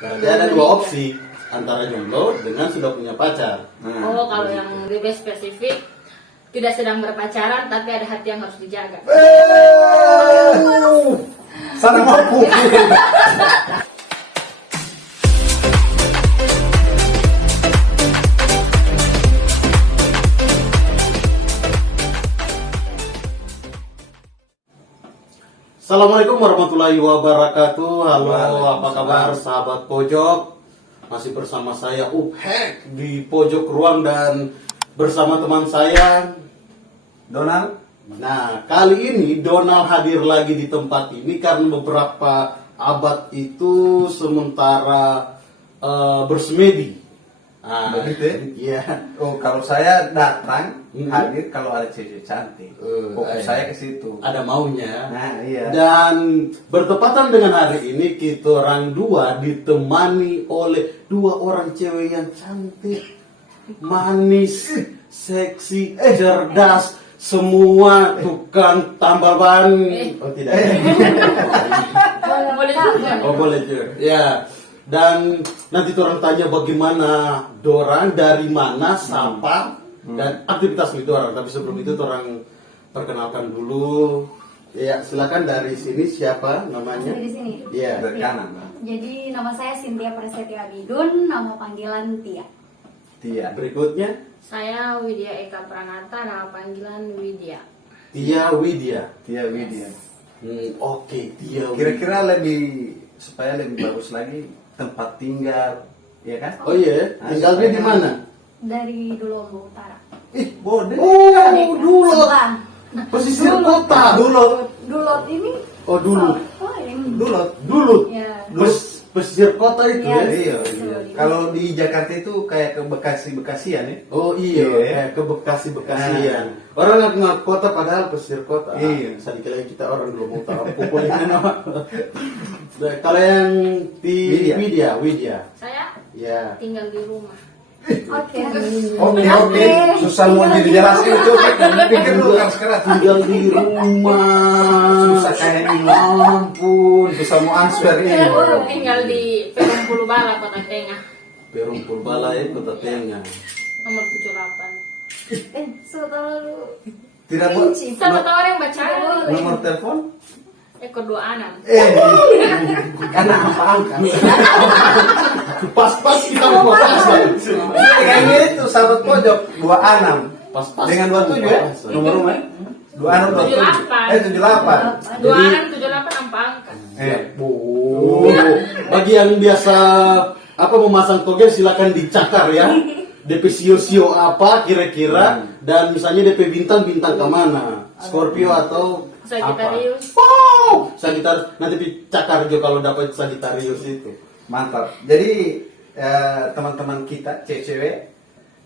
Berarti ada dua opsi, antara jomblo dengan sudah punya pacar. Oh, kalau yang lebih spesifik, tidak sedang berpacaran tapi ada hati yang harus dijaga. Sana mampu. Assalamualaikum warahmatullahi wabarakatuh. Halo, apa kabar sahabat pojok? Masih bersama saya Uphek di pojok ruang dan bersama teman saya Donald. Nah, kali ini Donald hadir lagi di tempat ini karena beberapa abad itu sementara bersemedi. Begitu ya? Iya. Oh, kalau saya datang hadir kalau ada cewek cantik. Fokus saya ke situ. Ada maunya. Nah, iya. Dan bertepatan dengan hari ini kita orang dua ditemani oleh dua orang cewek yang cantik, manis, seksi, cerdas, semua tukang tambal ban. Oh tidak. Boleh juga. Oh boleh juga. Ya. Dan nanti orang tanya bagaimana dorang, dari mana, siapa, dan aktivitas itu orang. Tapi sebelum itu orang perkenalkan dulu. Ya, silakan dari sini siapa namanya? Dari sini. Iya. Dari kanan. Jadi nama saya Cynthia Prasetya Abidun, nama panggilan Tia. Tia. Berikutnya Saya Widya Eka Pranata, nama panggilan Widya. Tia Widya. Tia Widya. Oke, Tia. Kira-kira lebih supaya lebih bagus lagi tempat tinggal, ya kan? Oh iya, tinggalnya di mana? Dari Dulombo Utara. Ih, boleh. Oh, dulu. Sebelah. Pesisir kota. Dulu. Dulot ini. Oh, dulu. Oh, ini. Dulu. Ya. Pesisir kota itu Iya. ya? Iya. Kalau di Jakarta itu kayak ke Bekasi-Bekasian ya. Oh iya, Iya. kayak ke Bekasi-Bekasian. Orang ngaku kota padahal pesisir kota. Iya. Saya dikira kita orang belum mau tahu pokoknya nama. Nah, kalau yang di Widya. Saya Ya. tinggal di rumah. Oke. Oke. Susah mau dijelaskan itu. Pikir dulu kan sekarang. Tinggal di rumah. Susah kayak ini. Ampun. Susah mau answer ini. Saya tinggal di Perum Pulubala, Kota Tengah, Perum Purbalaya, Kota Tengah. nomor 78. Sebentar lalu. Tidak boleh. Sama tahu orang baca Nomor telepon? Ekor 26. Karena apa angkat? Pas-pas kita mau pasang. Kayak gitu sahabat pojok 26 Pas-pas. dengan 27 ya nomor rumah 26 27 78 26 78 nampak angka. Bagi yang biasa memasang toge silakan dicakar ya. DP sio-sio apa kira-kira dan misalnya DP bintang kemana? Scorpio atau Sagittarius. Wow, Sagittarius nanti cakar juga kalau dapat Sagittarius itu. mantap. Jadi teman-teman kita cewek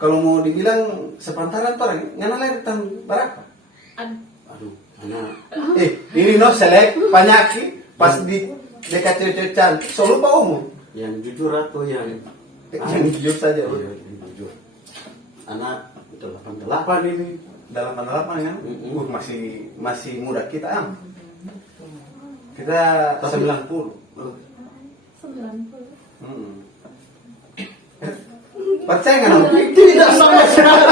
kalau mau dibilang sepantaran tuh orang ngana lahir tahun berapa? Aduh, mana? Ini no selek panyaki pas di dekat cewek-cewek cantik selalu lupa umur. Yang jujur atau yang Jujur saja. Iya, yang jujur. Anak 88 ini. Dalam 88 kan? Masih muda kita Kita 90. 90. Percaya nggak? Tidak sama sekali.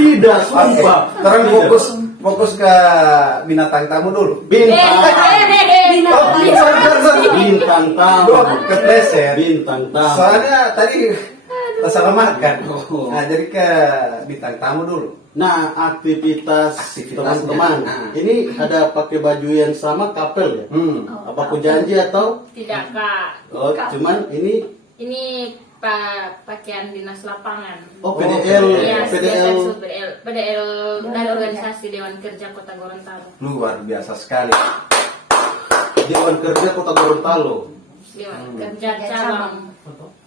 Tidak, sumpah. Terus fokus ke binatang tamu dulu. Bintang tamu. Kepleset. Bintang tamu. Soalnya tadi tersalah makan. Oh. Nah, jadi ke bintang tamu dulu. Nah, aktivitas teman-teman. Nah. Ini ada pakai baju yang sama kapel ya? Apa aku janji atau? Tidak, Kak. Oh, cuman ini Ini pakaian dinas lapangan. PDL. Iya, PDL. PDL dari organisasi Dewan Kerja Kota Gorontalo. Luar biasa sekali. Dewan Kerja Kota Gorontalo. Dewan Kerja Cabang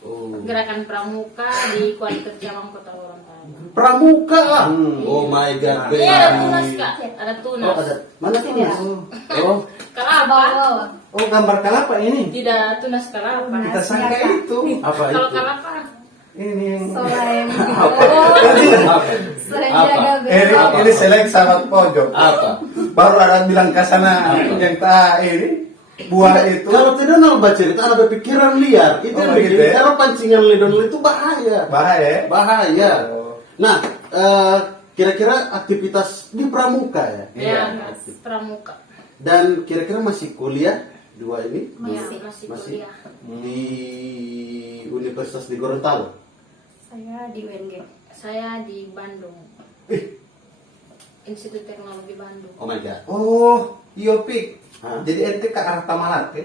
Oh. Gerakan Pramuka di Kualitas Cabang Kota Gorontalo. Pramuka. Oh my god, Iya, ada baby. tunas, Kak. Ada Oh, tunas. ada. Mana tunas? Oh. Kelapa. Oh, gambar kelapa ini. Tidak tunas kelapa. Kita sangka itu. Apa Kalau itu? kelapa Ini yang Solem. Apa? Sering Apa? jaga ini, ini selek sahabat pojok. Apa? Baru ada bilang ke sana yang tak ini. buah itu. Kalau tidak nambah cerita ada pikiran liar, itu Oh, yang bikin. gitu ya? Karena pancingan ledon itu bahaya. Bahaya. Bahaya. Oh. Nah, kira-kira aktivitas di pramuka ya. Iya. Ya, Mas, pramuka. Dan kira-kira masih kuliah dua ini Ya, Masih. masih Masih. kuliah. di Universitas di Gorontalo. Saya di UNG. Saya di Bandung. Eh, Institut Teknologi Bandung. oh my god. Oh, Iopik. Hah? Jadi ente ke arah Tamalat ya?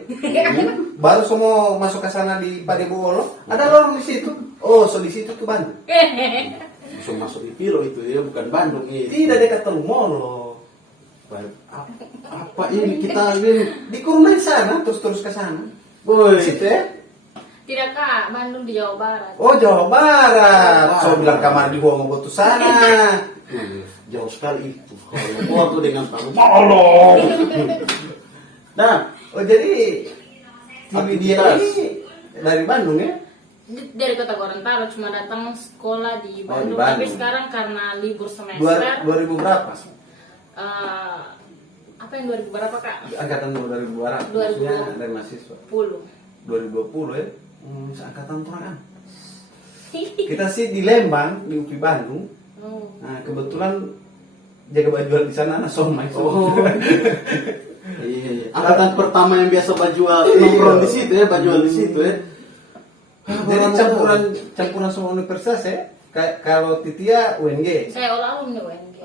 Baru semua masuk ke sana di Padebolo, ada lorong di situ. Oh, so di situ tuh Bandung. Bisa masuk di Piro itu ya, bukan Bandung ini. Tidak dekat Telumolo. Apa ini kita ini? Di Kurunai sana, terus ke sana. Boy. Situ ya? Tidak Kak, Bandung di Jawa Barat. Oh, Jawa Barat. Jawa So Barat. bilang kamar di Huang Botu sana. Jauh sekali itu. Kalau tuh dengan tamu. Tolong. Nah, Oh, jadi TV dia Aktivitas. ini dari Bandung ya? Dari kota Gorontalo, cuma datang sekolah di Oh, di Bandung. Bandung. Tapi sekarang karena libur semester, 2000 berapa? apa yang 2000 berapa Kak? Angkatan 2000 berapa? 2000. Maksudnya dari mahasiswa. 10. 2020 ya? Seangkatan orang. Kita sih di Lembang, di UPI Bandung. Oh. Nah, kebetulan jaga bajuan di sana anak somai. oh. Iya, angkatan pertama yang biasa bajual nongkrong di situ ya, bajual di situ ya. Jadi campuran semua universitas ya. Kayak kalau Titia UNG, Saya alumni UNG.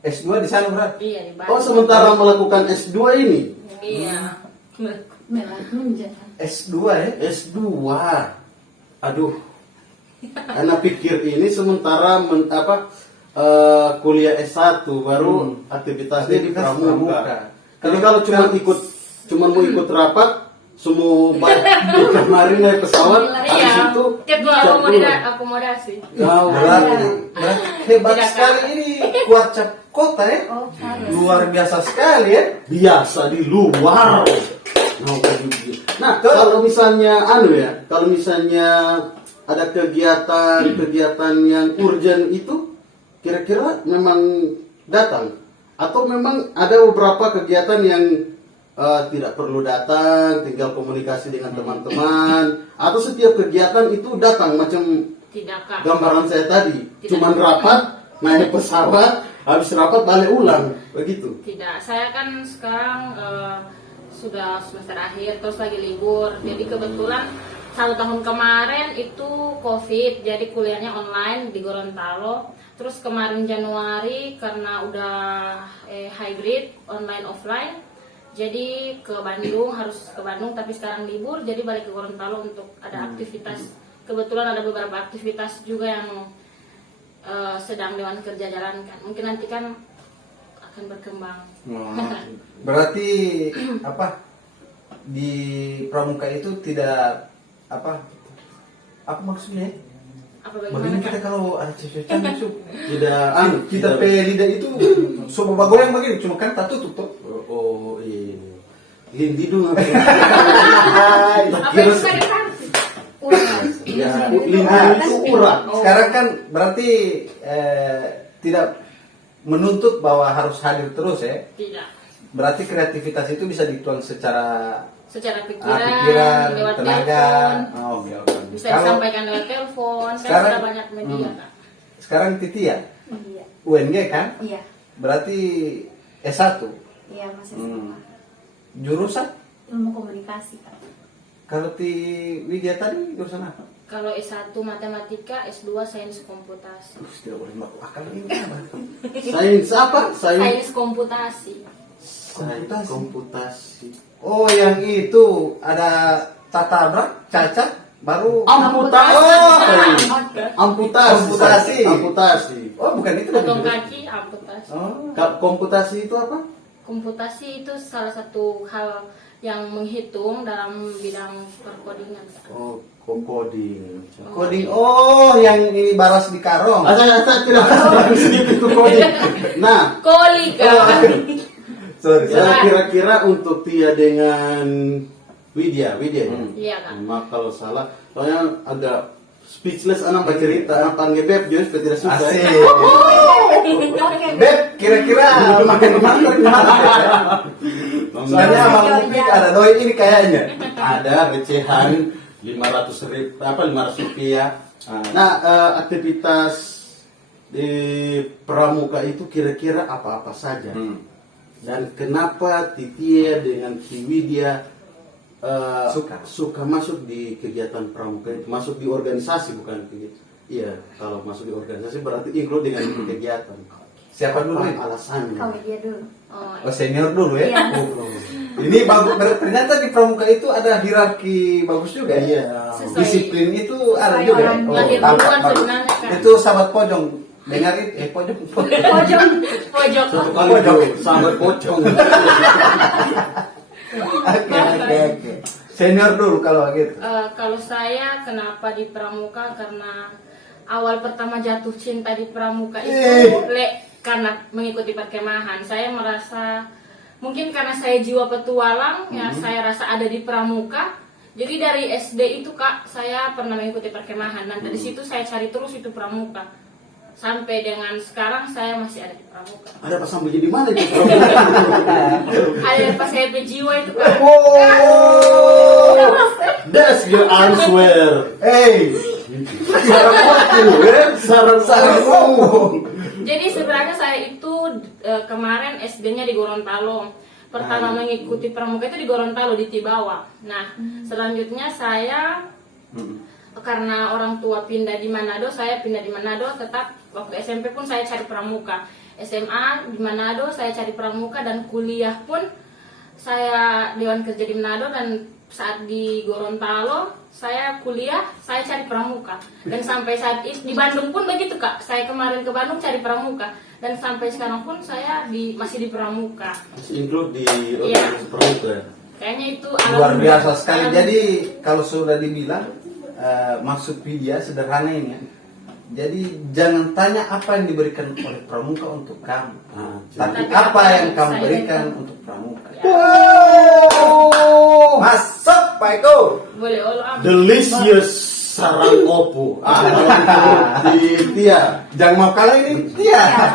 S2 di sana berarti. Iya di Bandung. Oh, sementara melakukan S2 ini. Iya. S2 ya. S2. Aduh. Karena pikir ini sementara kuliah S1 baru aktivitasnya di Aktivitas pramuka. pramuka. Jadi kalau cuma mau ikut rapat, semua kemarin naik pesawat, habis Iya. itu Ketua cat dulu. akomodasi. Jauh. Berarti hebat Tidak, sekali Kak. ini kuat cap kota ya. Oh, harus. Luar biasa sekali ya. Biasa di luar. Nah, kalau misalnya kalau misalnya ada kegiatan yang urgent itu, kira-kira memang datang atau memang ada beberapa kegiatan yang tidak perlu datang, tinggal komunikasi dengan teman-teman, atau setiap kegiatan itu datang macam Tidak Kak. gambaran saya tadi, Tidak. cuman rapat, naik pesawat, habis rapat balik ulang, begitu. Tidak, saya kan sekarang sudah semester akhir terus lagi libur. Jadi kebetulan 1 tahun kemarin itu COVID, jadi kuliahnya online di Gorontalo. Terus kemarin Januari karena udah hybrid online offline, jadi ke Bandung, harus ke Bandung tapi sekarang libur, jadi balik ke Gorontalo untuk ada aktivitas. Kebetulan ada beberapa aktivitas juga yang sedang Dewan Kerja jalankan. Mungkin nanti kan akan berkembang. Berarti apa di pramuka itu tidak apa maksudnya? Apa Bagaimana bagaimana kita Kak? kalau ada cewek cantik Su? Tidak, kita lidah itu coba bagoyang begini cuma kan tak tutup tuh. Oh iya. Lindi dulu. Apa yang suka dikanti? Ya, lindi itu urat. Sekarang kan berarti tidak menuntut bahwa harus hadir terus ya. Tidak. Berarti kreativitas itu bisa dituang secara Secara pikiran, pikiran, lewat tenaga. telepon, Oh, oke. bisa Kalau disampaikan lewat telepon. Kan sekarang- sudah banyak media Kak. sekarang Titi ya, Iya. UNG kan? Iya. Berarti S1. Iya, masih Hmm. sama. Jurusan? Ilmu komunikasi, Kak. Kalau Ti Widya tadi jurusan apa? Kalau S1 matematika, S2 sains komputasi. Tidak boleh baku akal ini apa? Sains apa? Sains komputasi. Sains komputasi. Oh, yang itu ada tatabrak, cacat, baru Amputasi. Oh, Amputasi. Amputasi. Amputasi. oh bukan itu Potong lebih kaki, amputasi. Oh, Komputasi itu apa? Komputasi itu salah satu hal yang menghitung dalam bidang perkodingan Kak. Oh, coding. coding. Oh, yang ini baras di karong. Saya tidak tahu itu coding. Nah, Koli Kak. Sorry. saya kira-kira untuk Tia dengan Widya ya? Iya Kak. Maaf kalau salah, soalnya agak speechless anak bercerita, anak panggil beb, jadi supaya tidak susah. Asik. Oke. Beb, kira-kira makan kemana? Bang Soalnya Abang Upik ada doi ini kayaknya. Ada recehan 500 rupiah. Nah, aktivitas di pramuka itu kira-kira apa-apa saja. Dan kenapa Titia dengan Kiwidia suka masuk di kegiatan pramuka itu, masuk di organisasi bukan kegiatan. Iya, kalau masuk di organisasi berarti include dengan kegiatan. Siapa dulu? Apa alasannya? Kawin dia dulu. Oh, senior dulu ya. Iya. Ini bagus. Ternyata di pramuka itu ada hierarki bagus juga. Iya. Sesuai- Disiplin itu ada sesuai juga. orang lahir bagus, duluan bagus. sebenarnya, kan? Itu sahabat pojong. Dengar itu pojong. Pojok. Pojok. Satu kali dulu, sampai pocong. Oke. Senior dulu kalau gitu. Kalau saya kenapa di pramuka, karena awal pertama jatuh cinta di pramuka itu karena mengikuti perkemahan. Saya merasa mungkin karena saya jiwa petualang ya, saya rasa ada di pramuka. Jadi dari SD itu Kak, saya pernah mengikuti perkemahan dan dari situ saya cari terus itu pramuka. Sampai dengan sekarang saya masih ada di pramuka. Ada pas sampai jadi mana itu? Ada pas saya jiwa itu Kak. That's your answer. Hey, sarang. Jadi sebenarnya saya itu kemarin SD-nya di Gorontalo. Pertama mengikuti pramuka itu di Gorontalo di Tibawa. Nah, selanjutnya saya karena orang tua pindah di Manado, saya pindah di Manado. Tetap waktu SMP pun saya cari pramuka. SMA di Manado saya cari pramuka dan kuliah pun saya Dewan Kerja di Manado, dan saat di Gorontalo saya kuliah saya cari pramuka, dan sampai saat ini di Bandung pun begitu Kak. Saya kemarin ke Bandung cari pramuka dan sampai sekarang pun saya masih di pramuka. Include di Iya. organisasi pramuka. Kayaknya itu Luar biasa sekali. alam- Jadi kalau sudah dibilang maksud video sederhana ini ya. Jadi jangan tanya apa yang diberikan oleh pramuka untuk kamu, tapi apa yang kamu saya berikan berikan. untuk pramuka. Ya. Masuk Pak Eko. Boleh Allah. Delicious sarang opo. Di Tia. Jangan mau kalah ini dia. Ya.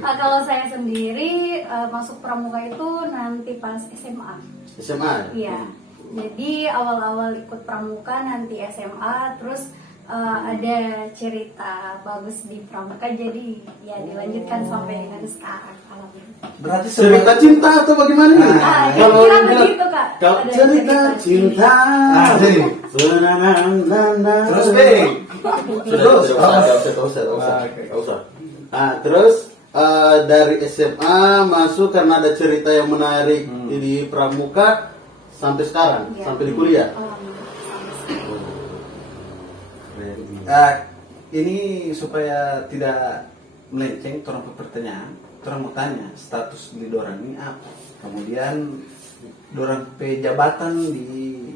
Kalau saya sendiri masuk pramuka itu nanti pas SMA. SMA. Iya. Jadi awal-awal ikut pramuka nanti SMA, terus ada cerita bagus di pramuka, jadi ya dilanjutkan sampai dengan sekarang. Alhamdulillah. Berarti Cerita cinta atau bagaimana nih? Kira-kira bilang- begitu, Kak. Kalau Ada cerita cinta. jadi. Terus Terus Bey. Terus, tidak usah. Oke. Nggak usah. Terus dari SMA masuk karena ada cerita yang menarik di pramuka sampai sekarang, Iya. sampai di kuliah. Alhamdulillah. Ini supaya tidak melenceng, orang pertanyaan, orang mau tanya status beli dorang ini apa? Kemudian dorang pejabatan di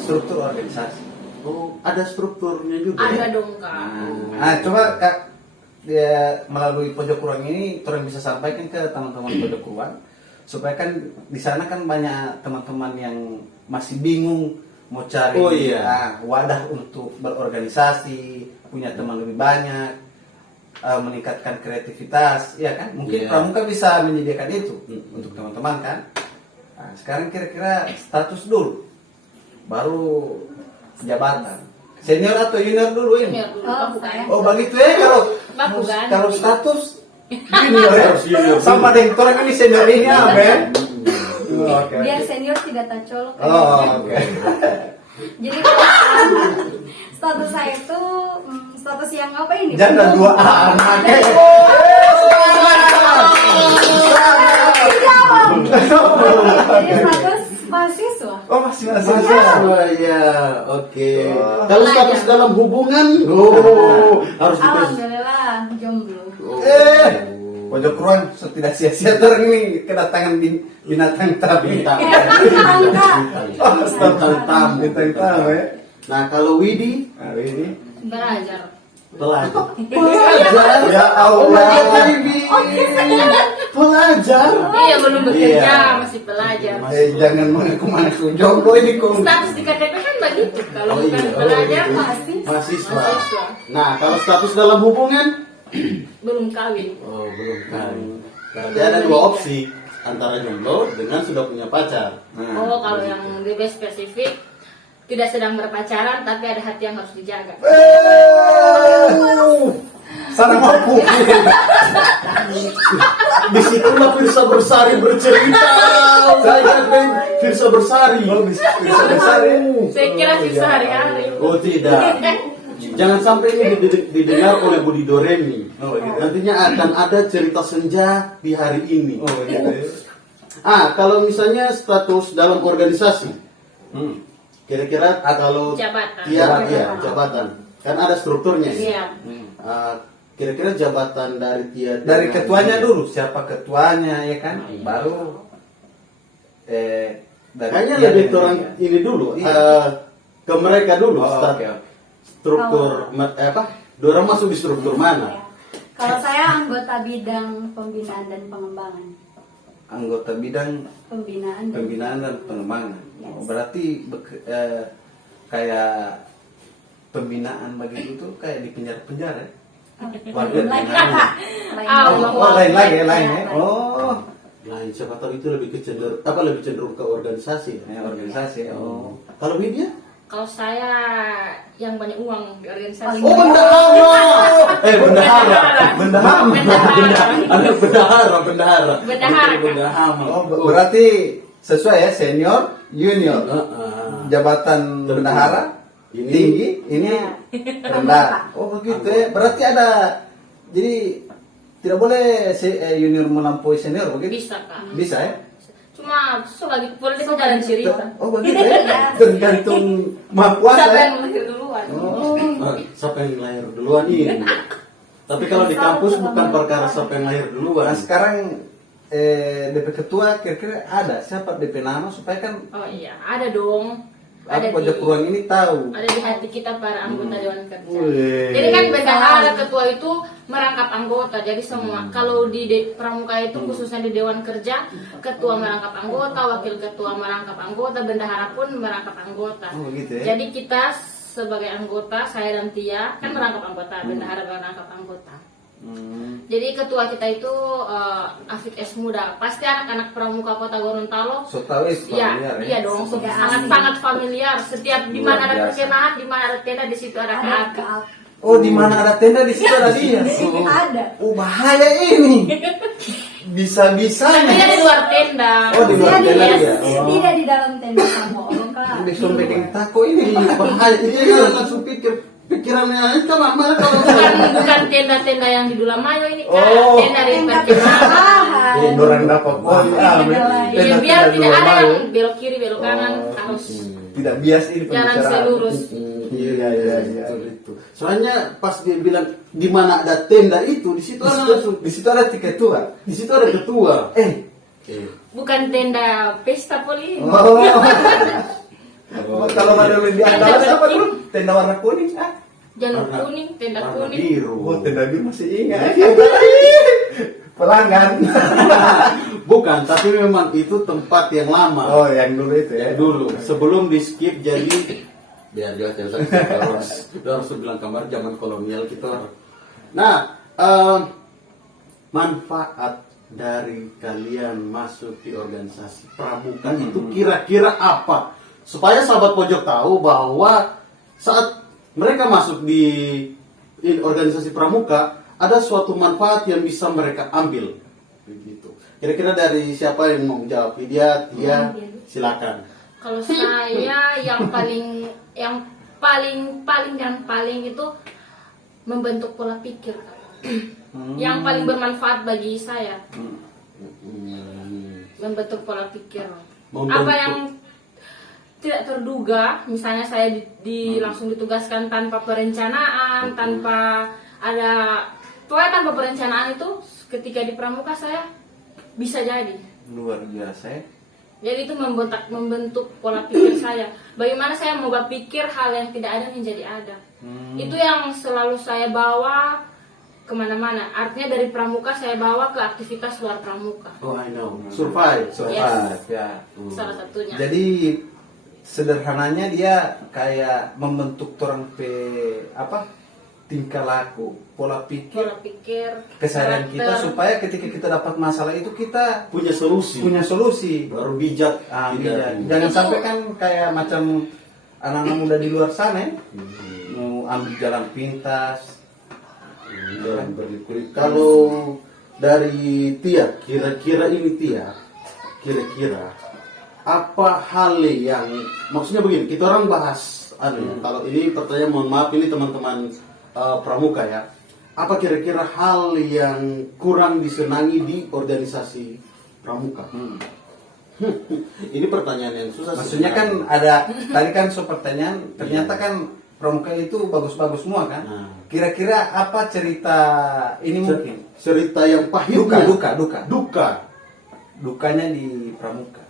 struktur organisasi. Oh, ada strukturnya juga. Ada ya? dong Kak. Nah, coba Kak, melalui pojok ruang ini, orang bisa sampaikan ke teman-teman pojok ruang supaya kan di sana kan banyak teman-teman yang masih bingung mau cari Oh, iya. wadah untuk berorganisasi, punya teman lebih banyak, meningkatkan kreativitas, ya kan? Mungkin Iya. pramuka bisa menyediakan itu untuk teman-teman kan. Nah, sekarang kira-kira status dulu, baru jabatan. Senior atau junior dulu ini? Senior dulu, Oh, Baku kan? saya. Oh begitu ya Baku kan? kalau status junior ya. Junior. Sama dengan orang ini senior ini apa ya? Oke. Biar senior tidak tercolok. Oh oke. Jadi kalau status saya itu status yang apa ini? Janda dua anak. Jadi status mahasiswa. Oh masih Mahasiswa ya, oke. Oh. Kalau status dalam hubungan, harus kita. Alhamdulillah jomblo. Pojok ruang tidak sia-sia ter ini kedatangan binatang tamu. Bintang. Oh, Bintang tamu. Bintang tamu ya. Nah, kalau Widi Nah, ini. Belajar. pelajar. Pelajar. Ya Allah. Pelajar. Iya, belum bekerja, Iya. masih pelajar. Jangan mengaku-ngaku jomblo ini kong. Status di KTP kan begitu. Kalau Oh, bukan iya. pelajar, Oh, mahasiswa. Mahasiswa. Nah, kalau status dalam hubungan, Belum kawin. oh belum kawin. Berarti ada dua opsi. antara jomblo dengan sudah punya pacar. Oh, kalau yang lebih spesifik tidak sedang berpacaran tapi ada hati yang harus dijaga. Sana mampu. Disitulah Firsa Bersari bercerita. Saya Ben Firsa Bersari. Bisa besar ya. Saya kira sih sehari-hari. Oh tidak. Jangan sampai ini didengar oleh Budi Doremi. Oh, gitu. Nantinya akan ada cerita senja di hari ini. Oh gitu. Kalau misalnya status dalam organisasi, kira-kira kalau Jabatan. jabatan, kan ada strukturnya. Iya. Kira-kira jabatan dari Tia Dari dengan ketuanya dia. dulu, siapa ketuanya ya kan? Baru dari Kayaknya dia lebih dengan orang dia. ini dulu, Iya. ke mereka dulu. Oh, start. oke, oke. Struktur, Dorang masuk di struktur mana? Ya. Kalau saya anggota bidang pembinaan dan pengembangan. Anggota bidang Pembinaan dan pembinaan dan pengembangan. Yes. Oh, berarti kayak pembinaan begitu tuh kayak di penjara-penjara. Ya? Warga lain binaan. lain. Lain lagi ya, lain ya. Oh, Lain siapa tahu itu lebih cenderung ke organisasi. ya, organisasi. Oh, Kalau Widya? Kalau saya yang banyak uang di organisasi. Oh, bendahara. Bendahara. Bendahara. Ada bendahara. Bendahara, Kak. Bendahara. Oh, berarti sesuai ya, senior, junior. Jabatan Tertinggi. bendahara Ini- tinggi, ini Ya. rendah. Oh begitu ya. Berarti ada, jadi tidak boleh junior melampaui senior begitu? Bisa, Kak. Bisa ya? Cuma selagi politik jalan cerita. Oh begitu ya. Tergantung maha kuasa Siapa ya. yang lahir duluan? Oh. Siapa yang lahir duluan ini? Tapi kalau di kampus bukan perkara siapa yang lahir duluan. Nah sekarang DP ketua kira-kira ada siapa DP nama supaya kan Oh iya, ada dong. Ada pojok di, ruang ini tahu. ada di hati kita para anggota Dewan Kerja. Wih. Jadi kan bendahara ketua itu merangkap anggota. Jadi semua kalau di pramuka itu khususnya di Dewan Kerja, ketua merangkap anggota, wakil ketua merangkap anggota, bendahara pun merangkap anggota. Oh begitu ya. Jadi kita sebagai anggota, saya dan Tia kan merangkap anggota, bendahara merangkap anggota. Jadi ketua kita itu Afik S Muda. Pasti anak-anak pramuka Kota Gorontalo. So tahu itu Iya, familiar ya. iya dong. Sudah Sangat familiar. Setiap di Luar mana ada biasa. perkenahan, di mana ada tenda, di situ ada Ada Afik. ke Oh di mana ada tenda di situ ada dia. ada. Oh bahaya ini. Bisa-bisanya. Tapi di luar tenda. Oh, di luar Tidak tenda di- dia. Oh. Tidak di dalam tenda kamu. Ini sampai bikin tako ini. Bahaya. Ini langsung pikirannya mana kalau Bukan tenda-tenda yang di Dulamayo ini kan. Oh. Tenda di Tenda perkenahan. Orang dapat poin. Iya, biar tidak ada yang belok kiri, belok kanan. Oh. Harus Tidak bias ini jalan pembicaraan. selurus. Iya, betul itu. Soalnya pas dia bilang di mana ada tenda itu, di situ ada langsung, Di situ ada tiket tua. di situ ada ketua. Bukan tenda pesta poli. Oh, kalau ada di atas apa tuh? Tenda warna kuning. Jalur kuning, tenda Warna kuning. biru. Oh, tenda biru masih ingat. Pelanggan. Bukan, tapi memang itu tempat yang lama. Oh, yang dulu itu ya. Dulu sebelum di skip jadi biar jelas kita harus bilang kamar zaman kolonial kita. Nah, manfaat dari kalian masuk di organisasi pramuka itu kira-kira apa? Supaya sahabat pojok tahu bahwa saat mereka masuk di organisasi pramuka ada suatu manfaat yang bisa mereka ambil. Begitu. Kira-kira dari siapa yang mau jawab? Dia, silakan. Kalau saya yang paling itu membentuk pola pikir, Kak. Yang paling bermanfaat bagi saya membentuk pola pikir. Apa yang tidak terduga, misalnya saya langsung ditugaskan tanpa perencanaan, tanpa ada pokoknya tanpa perencanaan itu ketika di pramuka saya bisa jadi. Luar biasa ya. Jadi itu membentuk pola pikir saya. Bagaimana saya mau berpikir hal yang tidak ada menjadi ada. Itu yang selalu saya bawa kemana-mana. Artinya dari pramuka saya bawa ke aktivitas luar pramuka. Oh, I know. Survive. Ya. Salah satunya. Jadi sederhananya dia kayak membentuk orang tingkah laku, pola pikir, pola pikir, keseharian kita, karakter. supaya ketika kita dapat masalah itu kita Punya solusi. punya solusi. Baru bijak. Ah, tidak iya. ini. Jangan Itu- sampai kan kayak macam anak-anak muda di luar sana ya, Hmm. mau ambil jalan pintas. Jalan berliku-liku. Kalau dari Tia, kira-kira ini Tia, kira-kira apa hal yang maksudnya begini, kita orang bahas kalau ini pertanyaan, mohon maaf ini teman-teman pramuka ya, apa kira-kira hal yang kurang disenangi di organisasi pramuka? Ini pertanyaan yang susah. Maksudnya kan ada tadi kan pertanyaan, ternyata kan pramuka itu bagus-bagus semua kan. Nah. Kira-kira apa cerita ini mungkin? Cerita yang pahit, duka. Dukanya di pramuka.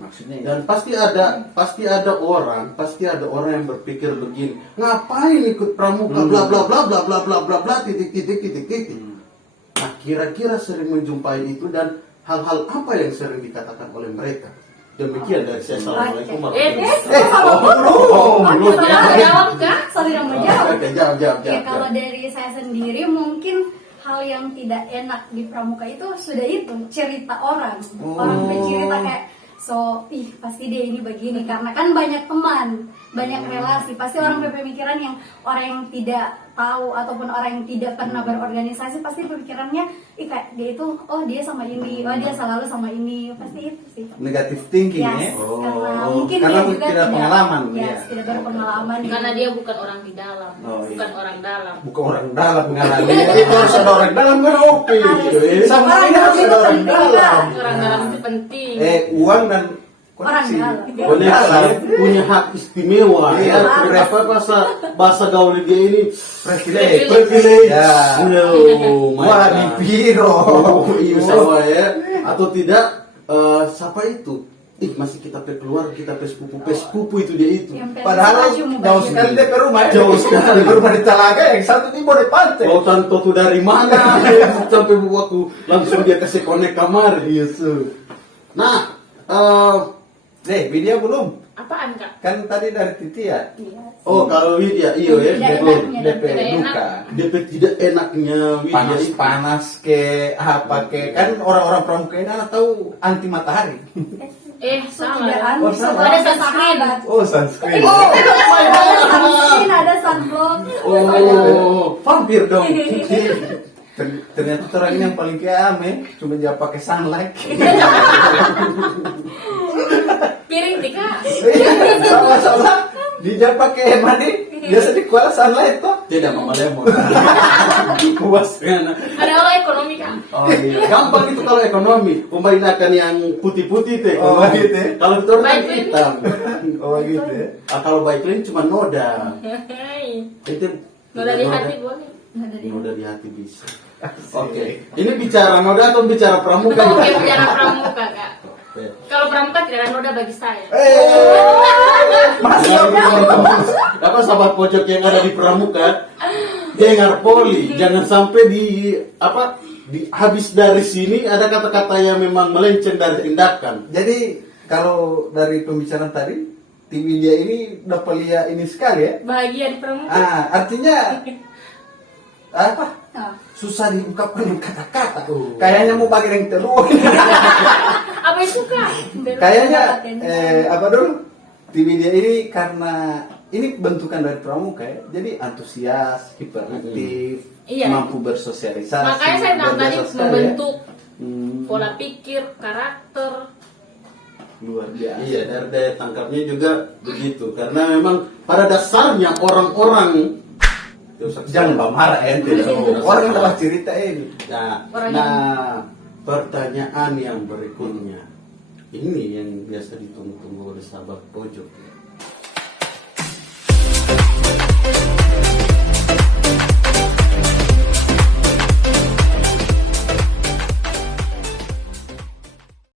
Maksudnya Dan pasti ada orang yang berpikir begini, ngapain ikut pramuka, bla bla bla bla bla bla bla bla titik. Nah, kira-kira sering menjumpai itu dan hal-hal apa yang sering dikatakan oleh mereka? Demikian dari saya. Assalamualaikum Belum jawab kah? Sorry yang menjawab. Oke, jawab. Ya kalau dari saya sendiri mungkin hal yang tidak enak di pramuka itu sudah itu cerita orang. Orang bercerita kayak pasti dia ini begini, karena kan banyak teman, banyak relasi. Pasti orang berpemikiran yang orang yang tidak tahu ataupun orang yang tidak pernah berorganisasi pasti pemikirannya kayak dia itu, dia sama ini, dia selalu sama ini, pasti itu sih. negatif thinking ya. Yes, karena mungkin Karena dia juga tidak pengalaman, yes, ya. tidak berpengalaman. Karena dia bukan orang di dalam, Oh, iya. bukan orang dalam. Bukan orang dalam pengalaman. Jadi harus ada orang dalam kan oke. Sama Orang ini harus dalam ada orang itu dalam. penting, Orang dalam itu penting. Uang dan Orang koneksi. dalam. Koneksi punya hak istimewa Iya, ya. Berapa bahasa gaul dia ini? Privilege. Privilege. Ya. Oh, my Wah, God. di piro. Iya sama ya. Atau tidak siapa itu? Masih kita keluar, kita sepupu itu dia itu. Yang Padahal maju mau jauh bagi. sekali dia ke rumah ya. Jauh sekali. Di rumah di Talaga, yang satu di Bode Pantai. Kau tanto tuh dari mana? Sampai waktu langsung dia kasih konek kamar. Yes. Nah, Video belum? Apaan kak? Kan tadi dari Titi ya. kalau Widya, iyo ya, Tidak betul. enaknya. DP Tidak enak. duka. DP tidak enaknya Widya itu. Panas-panas ke apa ke, kan orang-orang pramuka ini anak tahu anti matahari. Salah. Tidak ya. anu, Oh, sama. Ada sunscreen. Oh, sunscreen. Ada sunscreen, ada sunblock. Oh, vampir dong. Ternyata orang ini yang paling keame, cuma dia pakai sunlight. Piring tika. Sama-sama. Dia pakai mandi, biasa di kuala sunlight tuh. Tidak Mama Lemon. Puas kan. Ada orang ekonomi kak. Oh iya, gampang itu kalau ekonomi. Pemainakan yang putih-putih itu Oh, ekonomi. gitu ya. Kalau itu orang Baik, hitam. Oh gitu ya. Kalau baik lain cuma noda. Hei. Itu Noda di hati boleh. Noda di hati bisa. Oke. Ini bicara noda atau bicara pramuka? Oke, bicara pramuka kak. Oke. Kalau pramuka tidak ada noda bagi saya. Masih Apa sahabat pojok yang ada di pramuka? Dengar poli, jangan sampai habis dari sini ada kata-kata yang memang melenceng dari tindakan. Jadi kalau dari pembicaraan tadi, tim India ini dapat lihat ini sekali ya. Bahagia di pramuka. Artinya apa? Susah diungkapkan dengan kata-kata. Kayaknya mau pakai yang telur. Apa itu kak? Kayaknya apa dulu? Tim India ini karena ini bentukan dari pramuka ya. Jadi antusias, hiperaktif, Iya. mampu bersosialisasi. Makanya saya bilang luar tadi biasa sekali ya. membentuk Hmm, pola pikir, karakter. luar biasa. Iya, dari daya tangkapnya juga begitu. Karena memang pada dasarnya orang-orang Jangan marah ente. Orang yang dapat cerita ini. Nah, pertanyaan yang berikutnya ini yang biasa ditunggu-tunggu oleh sahabat pojok.